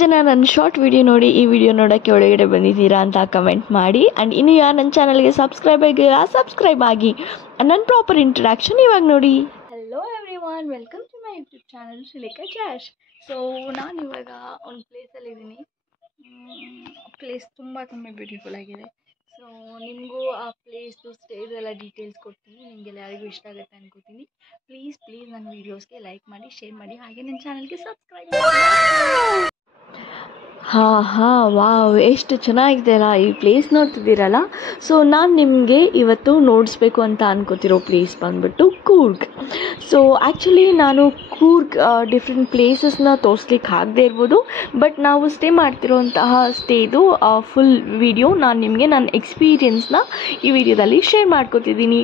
ಜನ ನನ್ನ short video ನೋಡಿ ಈ ವಿಡಿಯೋ ನೋಡೋಕ್ಕೆ ಒಳಗಡೆ ಬಂದಿದ್ದೀರಾ ಅಂತ ಕಮೆಂಟ್ ಮಾಡಿ. ಆ್ಯಂಡ್ ಇನ್ನು ಯಾರು ನನ್ನ ಚಾನಲ್ಗೆ ಸಬ್ಸ್ಕ್ರೈಬ್ ಆಗಿಲ್ಲ ಸಬ್ಸ್ಕ್ರೈಬ್ ಆಗಿ. ನನ್ನ ಪ್ರಾಪರ್ ಇಂಟ್ರಡಕ್ಷನ್ ಇವಾಗ ನೋಡಿ. Hello everyone, welcome to my YouTube channel Srilekha Chash. So ನಾನು ಇವಾಗ ಒಂದು ಪ್ಲೇಸಲ್ಲಿದ್ದೀನಿ. ಪ್ಲೇಸ್ ತುಂಬ ಬ್ಯೂಟಿಫುಲ್ ಆಗಿದೆ. ಸೊ ನಿಮಗೂ ಆ ಪ್ಲೇಸ್ದು ಸ್ಟೇದೆಲ್ಲ ಡೀಟೇಲ್ಸ್ ಕೊಡ್ತೀನಿ. ನಿಮಗೆಲ್ಲ ಯಾರಿಗೂ ಇಷ್ಟ ಆಗುತ್ತೆ ಅನ್ಕೋತೀನಿ. ಪ್ಲೀಸ್ ನನ್ನ ವೀಡಿಯೋಸ್ಗೆ ಲೈಕ್ ಮಾಡಿ, ಶೇರ್ ಮಾಡಿ, ಹಾಗೆ ನನ್ನ ಚಾನಲ್ಗೆ ಸಬ್ಸ್ಕ್ರೈಬ್ ಮಾಡಿ. ವಾವ್, ಎಷ್ಟು ಚೆನ್ನಾಗಿದೆ ಅಲ್ಲ ಈ ಪ್ಲೇಸ್ ನೋಡ್ತಿದ್ದೀರಲ್ಲ. ಸೊ ನಾನು ನಿಮಗೆ ಇವತ್ತು ನೋಡಿಸ್ಬೇಕು ಅಂತ ಅನ್ಕೋತಿರೋ ಪ್ಲೇಸ್ ಬಂದ್ಬಿಟ್ಟು ಕೂರ್ಗ್. ಸೊ ಆ್ಯಕ್ಚುಲಿ ನಾನು ಕೂರ್ಗ್ ಡಿಫ್ರೆಂಟ್ ಪ್ಲೇಸಸ್ನ ತೋರಿಸ್ಲಿಕ್ಕೆ ಆಗದೆ ಇರ್ಬೋದು, ಬಟ್ ನಾವು ಸ್ಟೇ ಮಾಡ್ತಿರೋಂತಹ ಸ್ಟೇದು ಫುಲ್ ವಿಡಿಯೋ ನಾನು ನಿಮಗೆ ನನ್ನ ಎಕ್ಸ್ಪೀರಿಯನ್ಸ್ನ ಈ ವಿಡಿಯೋದಲ್ಲಿ ಶೇರ್ ಮಾಡ್ಕೋತಿದ್ದೀನಿ.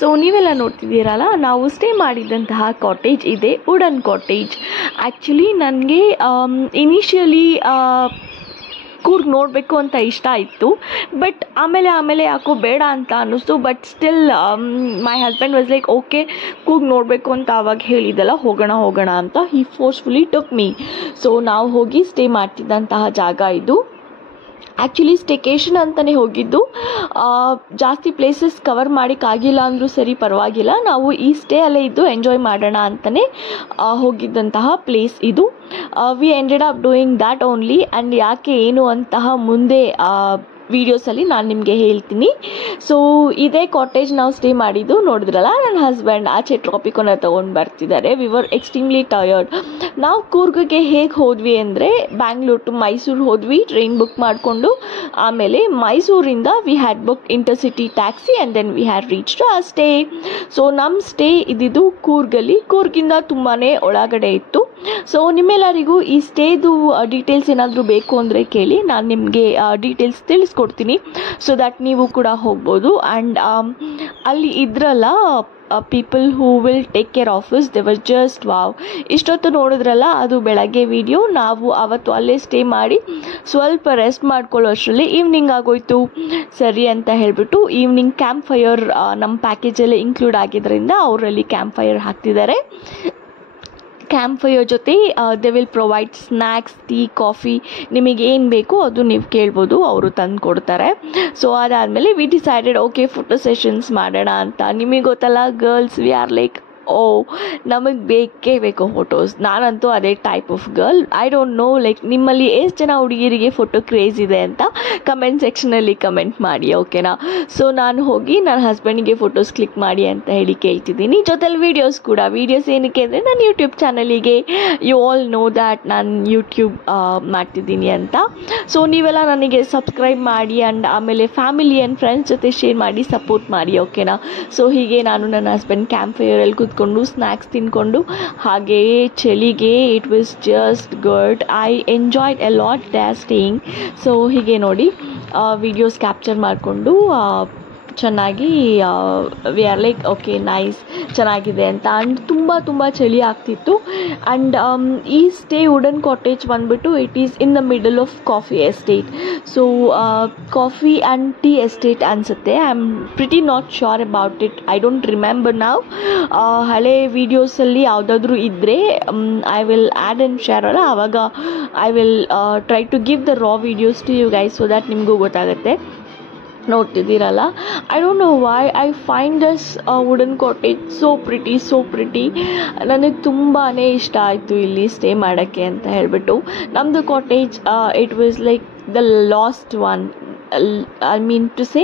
ಸೊ ನೀವೆಲ್ಲ ನೋಡ್ತಿದ್ದೀರಲ್ಲ, ನಾವು ಸ್ಟೇ ಮಾಡಿದ್ದಂತಹ ಕಾಟೇಜ್ ಇದೆ, ವುಡನ್ ಕಾಟೇಜ್. ಆ್ಯಕ್ಚುಲಿ ನನಗೆ ಇನಿಷಿಯಲಿ ಕೂರ್ಗ್ ನೋಡಬೇಕು ಅಂತ ಇಷ್ಟ ಇತ್ತು, ಬಟ್ ಆಮೇಲೆ ಯಾಕೋ ಬೇಡ ಅಂತ ಅನ್ನಿಸ್ತು. But still my husband was like okay, Coorg ನೋಡಬೇಕು ಅಂತ ಆವಾಗ ಹೇಳಿದ್ದಲ್ಲ, ಹೋಗೋಣ ಅಂತ ಹಿ ಫೋರ್ಸ್ಫುಲಿ ಟುಕ್ ಮೀ. ಸೊ ನಾವು ಹೋಗಿ ಸ್ಟೇ ಮಾಡ್ತಿದ್ದಂತಹ ಜಾಗ ಇದು. ಆ್ಯಕ್ಚುಲಿ ಸ್ಟೇಕೇಶನ್ ಅಂತಲೇ ಹೋಗಿದ್ದು. ಜಾಸ್ತಿ ಪ್ಲೇಸಸ್ ಕವರ್ ಮಾಡೋಕ್ಕಾಗಿಲ್ಲ ಅಂದರೂ ಸರಿ ಪರವಾಗಿಲ್ಲ, ನಾವು ಈ ಸ್ಟೇ ಅಲ್ಲೇ ಇದ್ದು ಎಂಜಾಯ್ ಮಾಡೋಣ ಅಂತಲೇ ಹೋಗಿದ್ದಂತಹ ಪ್ಲೇಸ್ ಇದು. We ended up doing that only. And ಯಾಕೆ ಏನು ಅಂತಹ ಮುಂದೆ ವೀಡಿಯೋಸಲ್ಲಿ ನಾನು ನಿಮಗೆ ಹೇಳ್ತೀನಿ. ಸೊ ಇದೇ ಕಾಟೇಜ್ ನಾವು ಸ್ಟೇ ಮಾಡಿದ್ದು. ನೋಡಿದ್ರಲ್ಲ, ನನ್ನ ಹಸ್ಬೆಂಡ್ ಆಚೆ ಟ್ರಾಪಿಕೋನ ತೊಗೊಂಡು ಬರ್ತಿದ್ದಾರೆ. We were extremely tired. ನಾವು ಕೂರ್ಗ್ಗೆ ಹೇಗೆ ಹೋದ್ವಿ ಅಂದರೆ, ಬ್ಯಾಂಗ್ಳೂರ್ ಟು ಮೈಸೂರು ಹೋದ್ವಿ ಟ್ರೈನ್ ಬುಕ್ ಮಾಡಿಕೊಂಡು. ಆಮೇಲೆ ಮೈಸೂರಿಂದ we had book intercity taxi and then we had reach to ಆ ಸ್ಟೇ. ಸೊ ನಮ್ಮ ಸ್ಟೇ ಇದ್ದಿದ್ದು ಕೂರ್ಗಲ್ಲಿ. ಕೂರ್ಗಿಂದ ತುಂಬಾ ಒಳಗಡೆ ಇತ್ತು. ಸೊ ನಿಮ್ಮೆಲ್ಲರಿಗೂ ಈ ಸ್ಟೇದು ಡೀಟೇಲ್ಸ್ ಏನಾದರೂ ಬೇಕು ಅಂದರೆ ಕೇಳಿ, ನಾನು ನಿಮಗೆ ಡೀಟೇಲ್ಸ್ ತಿಳಿಸ್ಕೊಡ್ತೀನಿ, ಸೊ ದ್ಯಾಟ್ ನೀವು ಕೂಡ ಹೋಗ್ಬೋದು. ಆ್ಯಂಡ್ ಅಲ್ಲಿ ಇದ್ರಲ್ಲ people who will take care of us, they were just wow. ಇಷ್ಟೊತ್ತು ನೋಡಿದ್ರಲ್ಲ, ಅದು ಬೆಳಗ್ಗೆ ವಿಡಿಯೋ. ನಾವು ಅವತ್ತು ಅಲ್ಲೇ ಸ್ಟೇ ಮಾಡಿ ಸ್ವಲ್ಪ ರೆಸ್ಟ್ ಮಾಡ್ಕೊಳ್ಳೋ ಅಷ್ಟರಲ್ಲಿ ಈವ್ನಿಂಗ್ ಆಗೋಯ್ತು. ಸರಿ ಅಂತ ಹೇಳಿಬಿಟ್ಟು ಈವ್ನಿಂಗ್ ಕ್ಯಾಂಪ್ ಫೈರ್ ನಮ್ಮ ಪ್ಯಾಕೇಜಲ್ಲಿ ಇನ್ಕ್ಲೂಡ್ ಆಗಿದ್ದರಿಂದ ಅವರಲ್ಲಿ ಕ್ಯಾಂಪ್ ಫೈರ್ ಹಾಕ್ತಿದ್ದಾರೆ. ಕ್ಯಾಂಪ್ ಫೈರ್ ಜೊತೆ they will provide snacks, tea, coffee, ನಿಮಗೆ ಏನು ಬೇಕು ಅದು ನೀವು ಕೇಳ್ಬೋದು, ಅವರು ತಂದು ಕೊಡ್ತಾರೆ. ಸೊ ಅದಾದಮೇಲೆ V decided okay photo sessions ಮಾಡೋಣ ಅಂತ. ನಿಮಗೆ ಗೊತ್ತಲ್ಲ, ಗರ್ಲ್ಸ್ ವಿ ಆರ್ ಲೈಕ್ ನಮಗೆ ಬೇಕೇ ಬೇಕು ಫೋಟೋಸ್. ನಾನಂತೂ ಅದೇ type of girl. I don't no, like ನಿಮ್ಮಲ್ಲಿ ಎಷ್ಟು ಜನ ಹುಡುಗಿರಿಗೆ ಫೋಟೋ ಕ್ರೇಜ್ ಇದೆ ಅಂತ ಕಮೆಂಟ್ ಸೆಕ್ಷನಲ್ಲಿ ಕಮೆಂಟ್ ಮಾಡಿ, ಓಕೆನಾ. ಸೊ ನಾನು ಹೋಗಿ ನನ್ನ ಹಸ್ಬೆಂಡಿಗೆ ಫೋಟೋಸ್ ಕ್ಲಿಕ್ ಮಾಡಿ ಅಂತ ಹೇಳಿ ಕೇಳ್ತಿದ್ದೀನಿ. ಜೊತೆಲಿ ವೀಡಿಯೋಸ್ ಕೂಡ. ವೀಡಿಯೋಸ್ ಏನಕ್ಕೆ ಅಂದರೆ ನನ್ನ ಯೂಟ್ಯೂಬ್ ಚಾನಲಿಗೆ, ಯು ಆಲ್ ನೋ ದ್ಯಾಟ್ ನಾನು ಯೂಟ್ಯೂಬ್ ಮಾಡ್ತಿದ್ದೀನಿ ಅಂತ. ಸೊ ನೀವೆಲ್ಲ ನನಗೆ ಸಬ್ಸ್ಕ್ರೈಬ್ ಮಾಡಿ ಆ್ಯಂಡ್ ಆಮೇಲೆ ಫ್ಯಾಮಿಲಿ ಆ್ಯಂಡ್ ಫ್ರೆಂಡ್ಸ್ ಜೊತೆ ಶೇರ್ ಮಾಡಿ ಸಪೋರ್ಟ್ ಮಾಡಿ, ಓಕೆನಾ. ಸೊ ಹೀಗೆ ನಾನು ನನ್ನ ಹಸ್ಬೆಂಡ್ ಕ್ಯಾಂಪ್ ಫೈರಲ್ಲಿ ಕೂತ್ಕೊಂಡು ಸ್ನ್ಯಾಕ್ಸ್ ತಿನ್ಕೊಂಡು, ಹಾಗೆಯೇ ಚಳಿಗೆ it was just good. I enjoyed a lot there staying. So ಹೀಗೆ ನೋಡಿ ವಿಡಿಯೋಸ್ ಕ್ಯಾಪ್ಚರ್ ಮಾಡಿಕೊಂಡು ಚೆನ್ನಾಗಿ we are like okay nice, ಚೆನ್ನಾಗಿದೆ ಅಂತ. ಆ್ಯಂಡ್ ತುಂಬ ಚಳಿ ಆಗ್ತಿತ್ತು. ಆ್ಯಂಡ್ ಈ ಸ್ಟೇ ವುಡನ್ ಕಾಟೇಜ್ ಬಂದುಬಿಟ್ಟು it is in the middle of coffee estate. So coffee and tea estate ಅನಿಸುತ್ತೆ. I am pretty not sure about it, I don't remember ನಾವು. ಹಳೆ ವೀಡಿಯೋಸಲ್ಲಿ ಯಾವುದಾದ್ರೂ ಇದ್ದರೆ I will add and share ಅಲ್ಲ, ಆವಾಗ I will try to give the raw videos to you guys, so that ನಿಮಗೂ ಗೊತ್ತಾಗುತ್ತೆ. ನೋಡ್ತಿದ್ದೀರಲ್ಲ, I don't know why I find this wooden cottage so pretty. ನನಗೆ ತುಂಬಾ ಇಷ್ಟ ಆಯಿತು ಇಲ್ಲಿ ಸ್ಟೇ ಮಾಡೋಕ್ಕೆ ಅಂತ ಹೇಳಿಬಿಟ್ಟು. ನಮ್ಮದು cottage it was like the last one. I mean to say,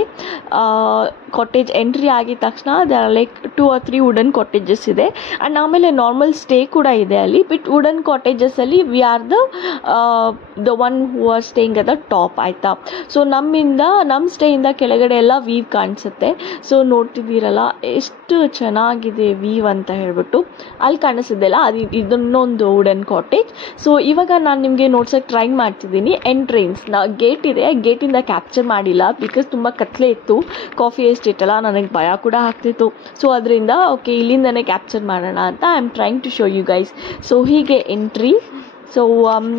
cottage entry ಆಗಿದ ತಕ್ಷಣ they are like 2 or 3 wooden cottages ಇದೆ. ಆ್ಯಂಡ್ ಆಮೇಲೆ ನಾರ್ಮಲ್ ಸ್ಟೇ ಕೂಡ ಇದೆ ಅಲ್ಲಿ. ಬಟ್ ವುಡನ್ ಕಾಟೇಜಸ್ಸಲ್ಲಿ we are the one who are staying at the top, ಆಯಿತಾ. So ನಮ್ಮ ಸ್ಟೇಯಿಂದ ಕೆಳಗಡೆ ಎಲ್ಲ ವೀವ್ ಕಾಣಿಸುತ್ತೆ. ಸೊ ನೋಡ್ತಿದ್ದೀರಲ್ಲ ಎಷ್ಟು ಚೆನ್ನಾಗಿದೆ ವೀವ್ ಅಂತ ಹೇಳ್ಬಿಟ್ಟು. ಅಲ್ಲಿ ಕಾಣಿಸಿದ್ದೆಲ್ಲ ಅದು ಇದನ್ನೊಂದು ವುಡನ್ ಕಾಟೇಜ್. ಸೊ ಇವಾಗ ನಾನು ನಿಮಗೆ ನೋಡ್ಸೋಕ್ಕೆ ಟ್ರೈ ಮಾಡ್ತಿದ್ದೀನಿ. ಎಂಟ್ರೆನ್ಸ್ ಗೇಟ್ ಇದೆ, ಗೇಟಿಂದ ಕ್ಯಾಪ್ಚರ್ ಮಾಡಿಲ್ಲ ಬಿಕಾಸ್ ತುಂಬ ಕತ್ಲೆ ಇತ್ತು. ಕಾಫಿ ಎಸ್ಟೇಟ್ ಅಲ್ಲ, ನನಗೆ ಭಯ ಕೂಡ ಆಗ್ತಿತ್ತು. ಸೊ ಅದರಿಂದ ಓಕೆ ಇಲ್ಲಿಂದನೇ ಕ್ಯಾಪ್ಚರ್ ಮಾಡೋಣ ಅಂತ I am trying to show you guys. So ಹೀಗೆ ಎಂಟ್ರಿ. ಸೊ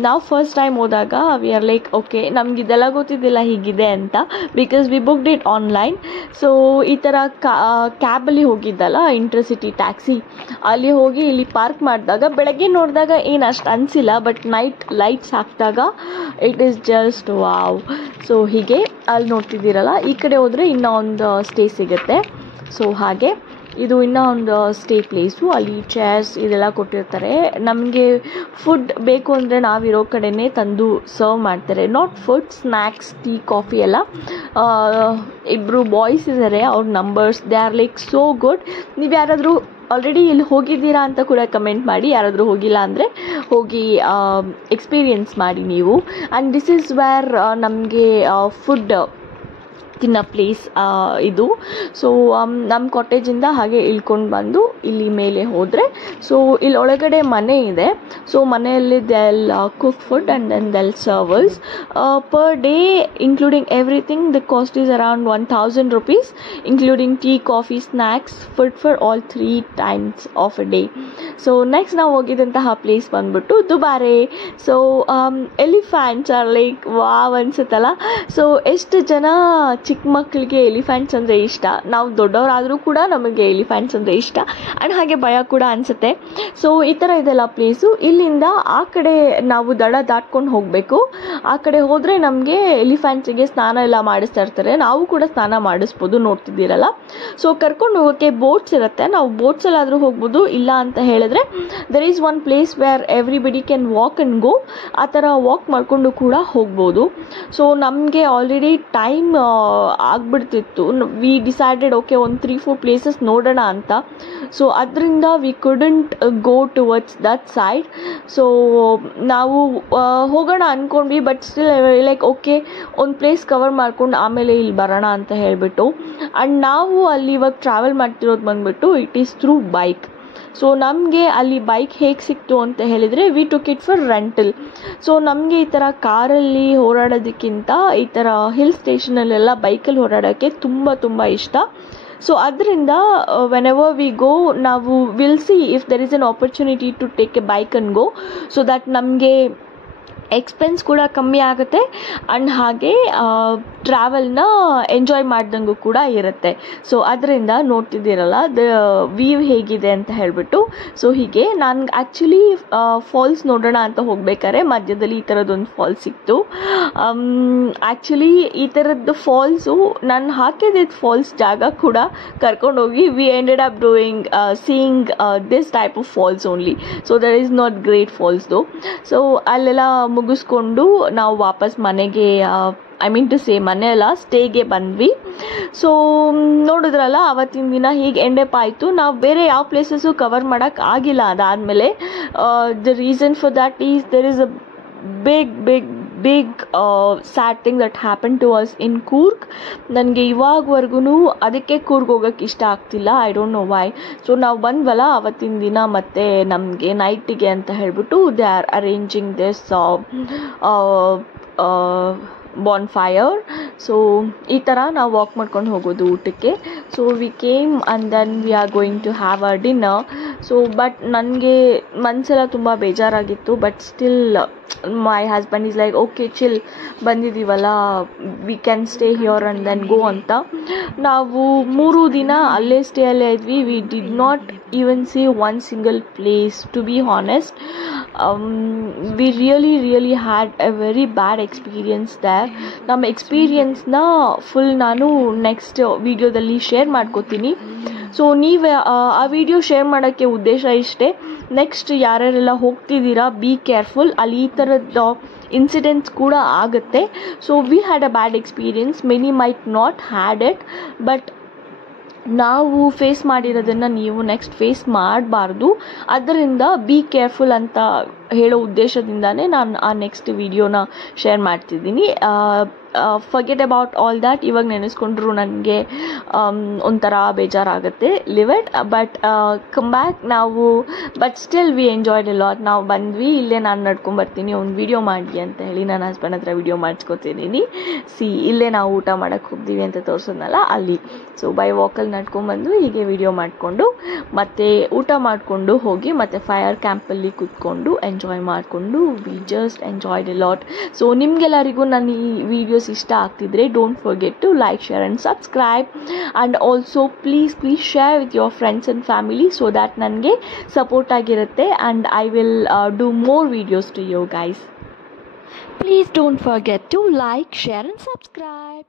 ನಾವು ಫಸ್ಟ್ ಟೈಮ್ ಹೋದಾಗ ವಿ ಆರ್ ಲೈಕ್ ಓಕೆ ನಮ್ಗೆ ಇದೆಲ್ಲ ಗೊತ್ತಿದ್ದಿಲ್ಲ ಹೀಗಿದೆ ಅಂತ, because we booked it online. So ಈ ಥರ ಕ್ಯಾಬಲ್ಲಿ ಹೋಗಿದ್ದಲ್ಲ, ಇಂಟರ್ಸಿಟಿ ಟ್ಯಾಕ್ಸಿ, ಅಲ್ಲಿ ಹೋಗಿ ಇಲ್ಲಿ ಪಾರ್ಕ್ ಮಾಡಿದಾಗ ಬೆಳಗ್ಗೆ ನೋಡಿದಾಗ ಏನು ಅಷ್ಟು ಅನಿಸಿಲ್ಲ, ಬಟ್ ನೈಟ್ ಲೈಟ್ಸ್ ಹಾಕಿದಾಗ it is just wow. So ಹೀಗೆ ಅಲ್ಲಿ ನೋಡ್ತಿದ್ದೀರಲ್ಲ, ಈ ಕಡೆ ಹೋದರೆ ಇನ್ನೂ ಒಂದು ಸ್ಟೇ ಸಿಗುತ್ತೆ. ಸೊ ಹಾಗೆ ಇದು ಇನ್ನೂ ಒಂದು ಸ್ಟೇ ಪ್ಲೇಸು, ಅಲ್ಲಿ ಚೇರ್ಸ್ ಇದೆಲ್ಲ ಕೊಟ್ಟಿರ್ತಾರೆ. ನಮಗೆ ಫುಡ್ ಬೇಕು ಅಂದರೆ ನಾವಿರೋ ಕಡೆನೇ ತಂದು ಸರ್ವ್ ಮಾಡ್ತಾರೆ. Not food, snacks, tea, coffee ಎಲ್ಲ. ಇಬ್ಬರು ಬಾಯ್ಸ್ ಇದ್ದಾರೆ, ಅವ್ರ numbers, they are like so good. ನೀವು ಯಾರಾದರೂ ಆಲ್ರೆಡಿ ಇಲ್ಲಿ ಹೋಗಿದ್ದೀರಾ ಅಂತ ಕೂಡ ಕಮೆಂಟ್ ಮಾಡಿ, ಯಾರಾದರೂ ಹೋಗಿಲ್ಲ ಅಂದರೆ ಹೋಗಿ ಎಕ್ಸ್ಪೀರಿಯನ್ಸ್ ಮಾಡಿ ನೀವು. ಆ್ಯಂಡ್ ದಿಸ್ ಈಸ್ ವೇರ್ ನಮಗೆ ಫುಡ್ ತಿನ್ನೋ ಪ್ಲೇಸ್ ಇದು. ಸೊ ನಮ್ಮ ಕಾಟೇಜಿಂದ ಹಾಗೆ ಇಳ್ಕೊಂಡು ಬಂದು ಇಲ್ಲಿ ಮೇಲೆ ಹೋದರೆ, ಸೊ ಇಲ್ಲಿ ಒಳಗಡೆ ಮನೆ ಇದೆ. ಸೊ ಮನೆಯಲ್ಲಿ they'll cook food and then they'll serve us per day including everything. The cost is around 1000 rupees including tea, coffee, snacks, food for all 3 times of a day. So next ನಾವು ಹೋಗಿದ್ದಂತಹ place ಬಂದ್ಬಿಟ್ಟು Dubare. So elephants are like wow ಅನ್ಸುತ್ತಲ್ಲ. So ಎಷ್ಟು ಜನ ಚಿಕ್ಕ ಮಕ್ಕಳಿಗೆ elephants ಅಂದರೆ ಇಷ್ಟ, ನಾವು ದೊಡ್ಡವರಾದರೂ ಕೂಡ ನಮಗೆ ಎಲಿಫೆಂಟ್ಸ್ ಅಂದರೆ ಇಷ್ಟ, ಆ್ಯಂಡ್ ಹಾಗೆ ಭಯ ಕೂಡ ಅನಿಸುತ್ತೆ. ಸೊ ಈ ಥರ ಇದೆಲ್ಲ ಪ್ಲೇಸು. ಇಲ್ಲಿಂದ ಆ ಕಡೆ ನಾವು ದಡ ದಾಟ್ಕೊಂಡು ಹೋಗಬೇಕು. ಆ ಕಡೆ ಹೋದರೆ ನಮಗೆ ಎಲಿಫೆಂಟ್ಸಿಗೆ ಸ್ನಾನ ಎಲ್ಲ ಮಾಡಿಸ್ತಾ ಇರ್ತಾರೆ, ನಾವು ಕೂಡ ಸ್ನಾನ ಮಾಡಿಸ್ಬೋದು, ನೋಡ್ತಿದ್ದೀರಲ್ಲ. ಸೊ ಕರ್ಕೊಂಡು ಹೋಗೋಕ್ಕೆ ಬೋಟ್ಸ್ ಇರುತ್ತೆ, ನಾವು ಬೋಟ್ಸಲ್ಲಾದರೂ ಹೋಗ್ಬೋದು. ಇಲ್ಲ ಅಂತ ಹೇಳಿದ್ರೆ there is one place where everybody can walk and go. ಆ ಥರ ವಾಕ್ ಮಾಡಿಕೊಂಡು ಕೂಡ ಹೋಗ್ಬೋದು. ಸೊ ನಮಗೆ ಆಲ್ರೆಡಿ ಟೈಮ್ ಆಗ್ಬಿಡ್ತಿತ್ತು. ವಿ ಡಿಸೈಡೆಡ್ ಓಕೆ ಒಂದು 3-4 ಪ್ಲೇಸಸ್ ನೋಡೋಣ ಅಂತ. ಸೊ ಅದರಿಂದ we couldn't go towards that side. So ನಾವು ಹೋಗೋಣ ಅಂದ್ಕೊಂಡ್ವಿ, ಬಟ್ ಸ್ಟಿಲ್ ಲೈಕ್ ಓಕೆ ಒಂದು ಪ್ಲೇಸ್ ಕವರ್ ಮಾಡ್ಕೊಂಡು ಆಮೇಲೆ ಇಲ್ಲಿ ಬರೋಣ ಅಂತ ಹೇಳಿಬಿಟ್ಟು. ಆ್ಯಂಡ್ ನಾವು ಅಲ್ಲಿ ಇವಾಗ ಟ್ರಾವೆಲ್ ಮಾಡ್ತಿರೋದು ಬಂದುಬಿಟ್ಟು it is through bike. So ನಮಗೆ ಅಲ್ಲಿ ಬೈಕ್ ಹೇಗೆ ಸಿಕ್ತು ಅಂತ ಹೇಳಿದರೆ we took it for rental. So ನಮಗೆ ಈ ಥರ ಕಾರಲ್ಲಿ ಓಡಾಡೋದಕ್ಕಿಂತ ಈ ಥರ ಹಿಲ್ ಸ್ಟೇಷನಲ್ಲೆಲ್ಲ ಬೈಕಲ್ಲಿ ಓಡಾಡೋಕ್ಕೆ ತುಂಬ ಇಷ್ಟ. ಸೊ ಅದರಿಂದ ವೆನ್ ಎವರ್ ವಿ ಗೋ ನಾವು will see if there is an opportunity to take a bike and go, so that ನಮಗೆ ಎಕ್ಸ್ಪೆನ್ಸ್ ಕೂಡ ಕಮ್ಮಿ ಆಗುತ್ತೆ ಆ್ಯಂಡ್ ಹಾಗೆ ಟ್ರಾವೆಲ್ನ ಎಂಜಾಯ್ ಮಾಡ್ದಂಗೂ ಕೂಡ ಇರುತ್ತೆ. ಸೊ ಅದರಿಂದ ನೋಡ್ತಿದ್ದೀರಲ್ಲ ದ ವ್ಯೂ ಹೇಗಿದೆ ಅಂತ ಹೇಳಿಬಿಟ್ಟು. ಸೊ ಹೀಗೆ ನಾನು ಆ್ಯಕ್ಚುಲಿ ಫಾಲ್ಸ್ ನೋಡೋಣ ಅಂತ ಹೋಗ್ಬೇಕಾದ್ರೆ ಮಧ್ಯದಲ್ಲಿ ಈ ಥರದ್ದೊಂದು ಫಾಲ್ಸ್ ಸಿಕ್ತು. ಆ್ಯಕ್ಚುಲಿ ಈ ಥರದ್ದು ಫಾಲ್ಸು ನಾನು ಹಾಕಿದ್ದಿದ್ದು ಫಾಲ್ಸ್ ಜಾಗ ಕೂಡ ಕರ್ಕೊಂಡೋಗಿ we ended up doing seeing this type of falls only. So that is not great ಫಾಲ್ಸ್ದು. ಸೊ ಅಲ್ಲೆಲ್ಲ ಮುಗಿಸ್ಕೊಂಡು ನಾವು ವಾಪಸ್ ಮನೆಗೆ, ಐ ಮೀನ್ ಟು ಸೇ ಮನೆ ಅಲ್ಲ, ಸ್ಟೇಗೆ ಬಂದ್ವಿ. ಸೊ ನೋಡಿದ್ರಲ್ಲ ಅವತ್ತಿನ ದಿನ ಹೀಗೆ ಎಂಡೆಪ್ ಆಯಿತು. ನಾವು ಬೇರೆ ಯಾವ ಪ್ಲೇಸಸ್ಸು ಕವರ್ ಮಾಡೋಕ್ಕೆ ಆಗಿಲ್ಲ. ಅದಾದಮೇಲೆ the reason for that is there is a big sad thing that happen to us in Coorg. ನನಗೆ ಇವಾಗವರೆಗೂ ಅದಕ್ಕೆ ಕೂರ್ಗ್ ಹೋಗೋಕ್ಕೆ ಇಷ್ಟ ಆಗ್ತಿಲ್ಲ. I don't know why. So ನಾವು ಬಂದ್ವಲ್ಲ ಅವತ್ತಿನ ದಿನ ಮತ್ತೆ ನಮಗೆ ನೈಟಿಗೆ ಅಂತ ಹೇಳಿಬಿಟ್ಟು they are arranging this bonfire. So ಈ ಥರ ನಾವು ವಾಕ್ ಮಾಡ್ಕೊಂಡು ಹೋಗೋದು ಊಟಕ್ಕೆ. So we came and then we are going to have a dinner. So but ನನಗೆ ಮನಸ್ಸೆಲ್ಲ ತುಂಬ ಬೇಜಾರಾಗಿತ್ತು. But still my husband is like okay chill, ಬಂದಿದ್ದೀವಲ್ಲ we can stay here and then go ಅಂತ. ನಾವು 3 ದಿನ ಅಲ್ಲೇ ಸ್ಟೇ ಅಲ್ಲೇ ಇದ್ವಿ. We did not even see one single place to be honest. We really had a very bad experience there. ನಮ್ಮ ಎಕ್ಸ್ಪೀರಿಯನ್ಸ್ನ full ನಾನು ನೆಕ್ಸ್ಟ್ ವಿಡಿಯೋದಲ್ಲಿ ಶೇರ್ ಮಾಡ್ಕೋತೀನಿ. ಸೊ ನೀವು ಆ ವಿಡಿಯೋ ಶೇರ್ ಮಾಡೋಕ್ಕೆ ಉದ್ದೇಶ ಇಷ್ಟೇ. ನೆಕ್ಸ್ಟ್ ಯಾರ್ಯಾರೆಲ್ಲ ಹೋಗ್ತಿದ್ದೀರಾ ಬಿ ಕೇರ್ಫುಲ್, ಅಲ್ಲಿ ಈ ಥರದ್ದು ಇನ್ಸಿಡೆಂಟ್ಸ್ ಕೂಡ ಆಗುತ್ತೆ. So we had a bad experience, many might not had it, but ನಾವು ಫೇಸ್ ಮಾಡಿರೋದನ್ನು ನೀವು ನೆಕ್ಸ್ಟ್ ಫೇಸ್ ಮಾಡಬಾರ್ದು. ಅದರಿಂದ ಬಿ ಕೇರ್ಫುಲ್ ಅಂತ ಹೇಳೋ ಉದ್ದೇಶದಿಂದಾನೇ ನಾನು ಆ ನೆಕ್ಸ್ಟ್ ವಿಡಿಯೋನ ಶೇರ್ ಮಾಡ್ತಿದ್ದೀನಿ. Forget about all that. ಇವಾಗ ನೆನೆಸ್ಕೊಂಡ್ರು ನನಗೆ ಒಂಥರ ಬೇಜಾರಾಗುತ್ತೆ. Leave it, but come back ನಾವು. But still we enjoyed a lot. ನಾವು ಬಂದ್ವಿ, ಇಲ್ಲೇ ನಾನು ನಡ್ಕೊಂಬರ್ತೀನಿ ಒಂದು ವಿಡಿಯೋ ಮಾಡಿ ಅಂತ ಹೇಳಿ ನನ್ನ ಹಸ್ಬೆಂಡ್ ಹತ್ರ ವಿಡಿಯೋ ಮಾಡಿಸ್ಕೊತಿದ್ದೀನಿ. ಇಲ್ಲೇ ನಾವು ಊಟ ಮಾಡೋಕ್ಕೆ ಹೋಗ್ತೀವಿ ಅಂತ ತೋರಿಸೋದ್ನಲ್ಲ ಅಲ್ಲಿ. ಸೊ ಬೈ ವಾಕಲ್ಲಿ ನಡ್ಕೊಂಡ್ಬಂದು ಹೀಗೆ ವಿಡಿಯೋ ಮಾಡಿಕೊಂಡು ಮತ್ತು ಊಟ ಮಾಡಿಕೊಂಡು ಹೋಗಿ ಮತ್ತು ಫೈರ್ ಕ್ಯಾಂಪಲ್ಲಿ ಕೂತ್ಕೊಂಡು ಎಂಜಾಯ್ ಮಾಡಿಕೊಂಡು we just enjoyed a lot. So ನಿಮಗೆಲ್ಲರಿಗೂ ನನ್ನ ಈ ವಿಡಿಯೋಸ್ ಇಷ್ಟ ಆಗ್ತಿದ್ರೆ don't forget to like, share and subscribe. And also please share with your friends and family so that ನನಗೆ ಸಪೋರ್ಟ್ ಆಗಿರುತ್ತೆ. And I will do more videos to you guys. Please don't forget to like, share and subscribe.